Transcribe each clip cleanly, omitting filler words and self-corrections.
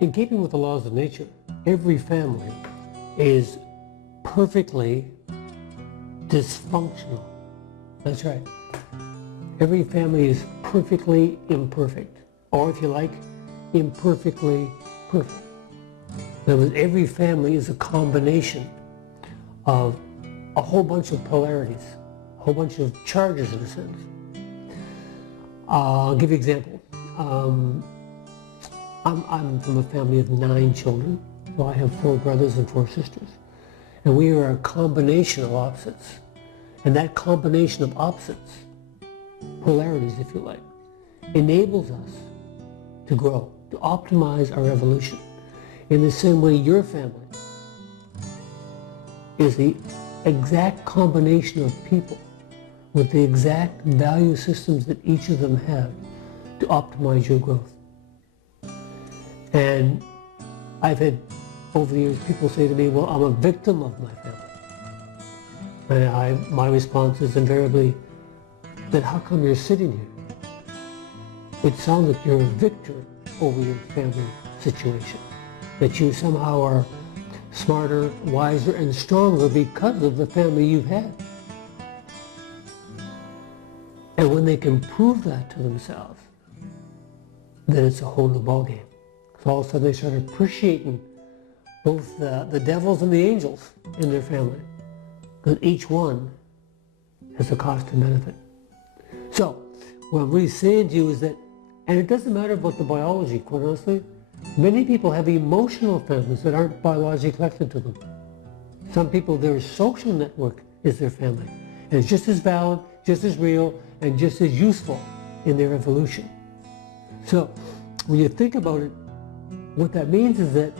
In keeping with the laws of nature, every family is perfectly dysfunctional. That's right. Every family is perfectly imperfect, or if you like, imperfectly perfect. In other words, every family is a combination of a whole bunch of polarities, a whole bunch of charges in a sense. I'll give you an example. I'm from a family of 9 children, so I have 4 brothers and 4 sisters. And we are a combination of opposites. And that combination of opposites, polarities if you like, enables us to grow, to optimize our evolution. In the same way your family is the exact combination of people with the exact value systems that each of them have to optimize your growth. And I've had, over the years, people say to me, well, I'm a victim of my family. And my response is invariably, then how come you're sitting here? It sounds like you're a victor over your family situation. That you somehow are smarter, wiser, and stronger because of the family you've had. And when they can prove that to themselves, then it's a whole new ballgame. So all of a sudden they start appreciating both the devils and the angels in their family, because each one has a cost and benefit. So what I'm really saying to you is that, and it doesn't matter about the biology, quite honestly, many people have emotional families that aren't biologically connected to them. Some people, their social network is their family, and it's just as valid, just as real, and just as useful in their evolution. So when you think about it, what that means is that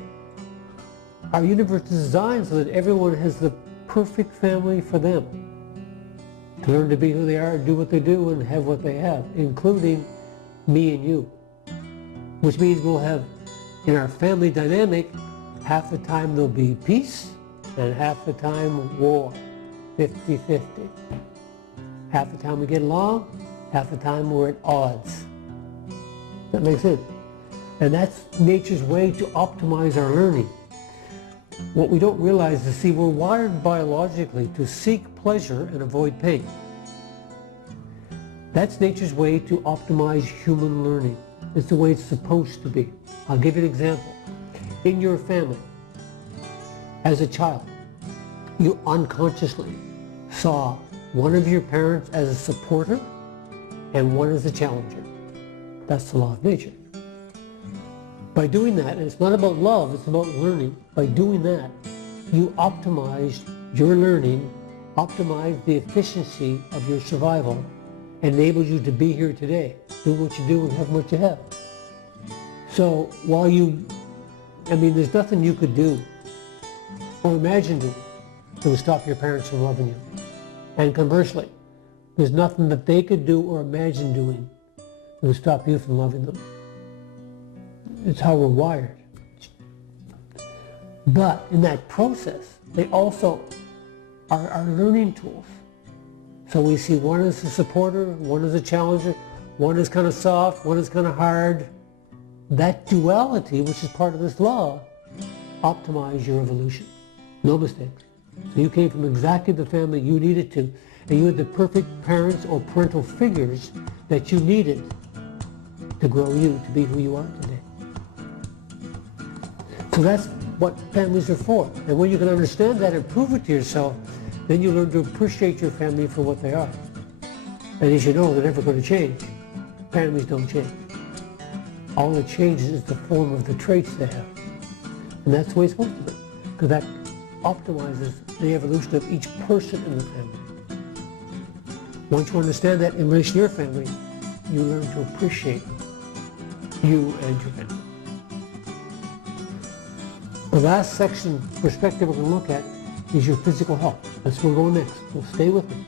our universe is designed so that everyone has the perfect family for them, to learn to be who they are, do what they do, and have what they have, including me and you. Which means we'll have, in our family dynamic, half the time there'll be peace, and half the time war, 50-50. Half the time we get along, half the time we're at odds. That makes sense? And that's nature's way to optimize our learning. What we don't realize is, see, we're wired biologically to seek pleasure and avoid pain. That's nature's way to optimize human learning. It's the way it's supposed to be. I'll give you an example. In your family, as a child, you unconsciously saw one of your parents as a supporter and one as a challenger. That's the law of nature. By doing that, and it's not about love, it's about learning, by doing that, you optimized your learning, optimized the efficiency of your survival, enabled you to be here today, do what you do and have what you have. So while there's nothing you could do or imagine doing that would stop your parents from loving you. And conversely, there's nothing that they could do or imagine doing that would stop you from loving them. It's how we're wired. But in that process, they also are our learning tools. So we see one as a supporter, one as a challenger, one is kind of soft, one is kind of hard. That duality, which is part of this law, optimize your evolution. No mistakes. So you came from exactly the family you needed to, and you had the perfect parents or parental figures that you needed to grow you to be who you are today. So that's what families are for. And when you can understand that and prove it to yourself, then you learn to appreciate your family for what they are. And as you know, they're never going to change. Families don't change. All that changes is the form of the traits they have. And that's the way it's supposed to be, because that optimizes the evolution of each person in the family. Once you understand that in relation to your family, you learn to appreciate you and your family. The last section perspective we're going to look at is your physical health. That's where we're going next. So stay with me.